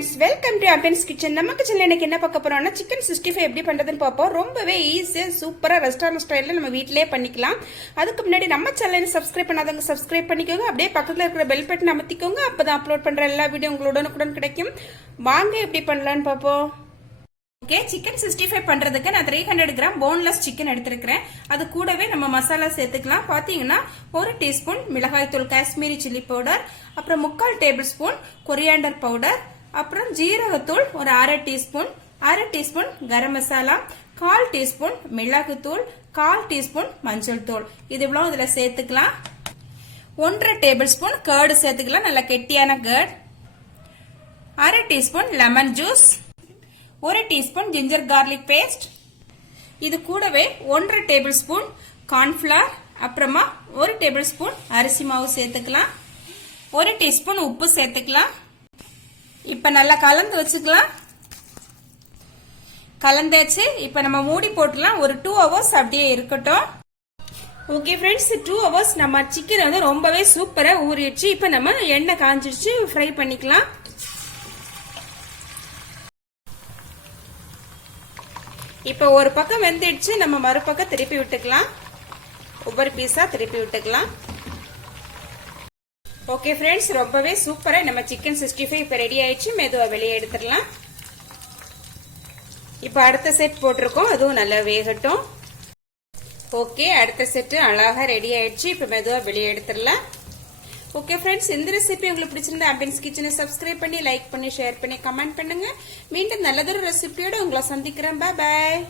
Friends, welcome to ambience kitchen. நம்ம கிச்சன்ல இன்னைக்கு என்ன பார்க்க போறோம்னா சிக்கன் 65 எப்படி பண்றதுன்னு பார்ப்போம். ரொம்பவே ஈஸியா சூப்பரா ரெஸ்டாரண்ட் ஸ்டைல்ல நம்ம வீட்லயே பண்ணிக்கலாம். அதுக்கு முன்னாடி நம்ம சேனலை சப்ஸ்கிரைப் பண்ணாதவங்க சப்ஸ்கிரைப் பண்ணிக்கோங்க. அப்படியே பக்கத்துல இருக்கிற பெல் பட்டன் அமுத்திக்கோங்க. அப்பதான் அப்லோட் பண்ற எல்லா வீடியோ உங்களுக்கு உடனுக்குடன் கிடைக்கும். வாங்க எப்படி பண்ணலாம்னு பார்ப்போம். ஓகே, சிக்கன் 65 பண்றதுக்கு நான் 300 கிராம் போன்லெஸ் சிக்கன் எடுத்திருக்கிறேன். அது கூடவே நம்ம மசாலா சேர்த்துக்கலாம். பாத்தீங்கன்னா 1 டீஸ்பூன் மிளகாய் தூள் காஷ்மீரி சில்லி பவுடர், அப்புறம் 3/4 டேபிள் ஸ்பூன் கொரியாண்டர் பவுடர், அப்புறம் ஜீரகத்தூள் ஒரு 1/2 டீஸ்பூன் கரம் மசாலா, 1/4 டீஸ்பூன் மிளகுத்தூள், 1/4 டீஸ்பூன் மஞ்சள் தூள். இது இவ்வளவு இதுல சேர்த்துக்கலாம். 1/2 டேபிள் ஸ்பூன் கர்டு சேர்த்துக்கலாம், நல்ல கெட்டியான curd. 1/2 teaspoon lemon juice, 1 teaspoon ginger garlic paste. இது கூடவே 1/2 டேபிள் ஸ்பூன் கார்ன்ஃபிளவர், அப்புறமா 1 டேபிள் ஸ்பூன் அரிசி மாவு சேர்த்துக்கலாம். 1 டீஸ்பூன் உப்பு சேர்த்துக்கலாம். இப்ப நல்லா கலந்து வச்சுக்கலாம். கலந்தாச்சு. இப்ப நம்ம மூடி போட்டுலாம். ஒரு 2 ஹவர்ஸ் அப்படியே இருக்கட்டும். ஓகே ஃப்ரெண்ட்ஸ், 2 ஹவர்ஸ் நம்ம சிக்கன் வந்து ரொம்பவே சூப்பரா ஊறிடுச்சு. இப்ப நம்ம எண்ணெய் காஞ்சிடுச்சு, ஃப்ரை பண்ணிக்கலாம். இப்ப ஒரு பக்கம் வெந்துடுச்சு, நம்ம மறுபக்கம் திருப்பி விட்டுக்கலாம். ஒவ்வொரு பீஸா திருப்பி விட்டுக்கலாம். ஓகே ஃப்ரெண்ட்ஸ், ரொம்பவே சூப்பரா நம்ம சிக்கன் 65 இப்ப ரெடி ஆயிடுச்சு. மெதுவா வெளியே எடுத்துடலாம். இப்ப அடுத்த செட் போட்டிருக்கோம், அதுவும் நல்லா வேகட்டும். ஓகே, அடுத்த செட் அழகா ரெடி ஆயிடுச்சு. இப்ப மெதுவா வெளியே எடுத்துடலாம். ஓகே ஃப்ரெண்ட்ஸ், இந்த ரெசிபி உங்களுக்கு பிடிச்சிருந்தா அம்பியன்ஸ் கிச்சனை சப்ஸ்கிரைப் பண்ணி லைக் பண்ணி ஷேர் பண்ணி கமெண்ட் பண்ணுங்க. மீண்டும் நல்லதொரு ரெசிபியோட உங்களை சந்திக்கிறேன். பாய் பாய்.